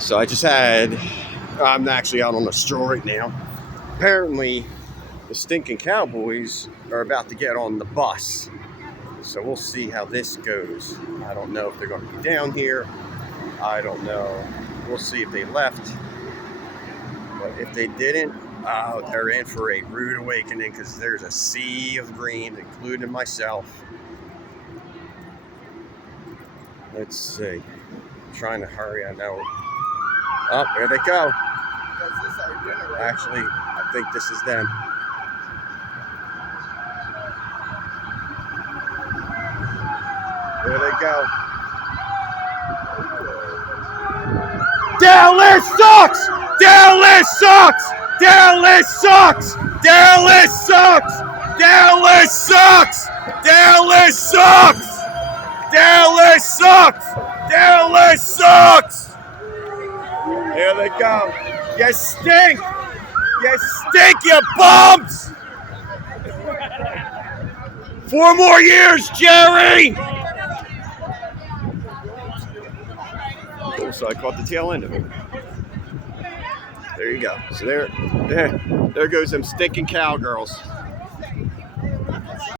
So I'm actually out on the stroll right now. Apparently, the stinking cowboys are about to get on the bus. So we'll see how this goes. I don't know if they're going to be down here. I don't know. We'll see if they left. But if they didn't, they're in for a rude awakening because there's a sea of green, including myself. Let's see. I'm trying to hurry, I know. Oh, there they go. Actually, I think this is them. There they go. Dallas sucks! Dallas sucks! Dallas sucks! Dallas sucks! Dallas sucks! Dallas sucks! Dallas sucks! Dallas sucks! There they go. You stink! You stink, you bums! 4 more years, Jerry! So I caught the tail end of it. There you go. So there goes them stinking cowgirls.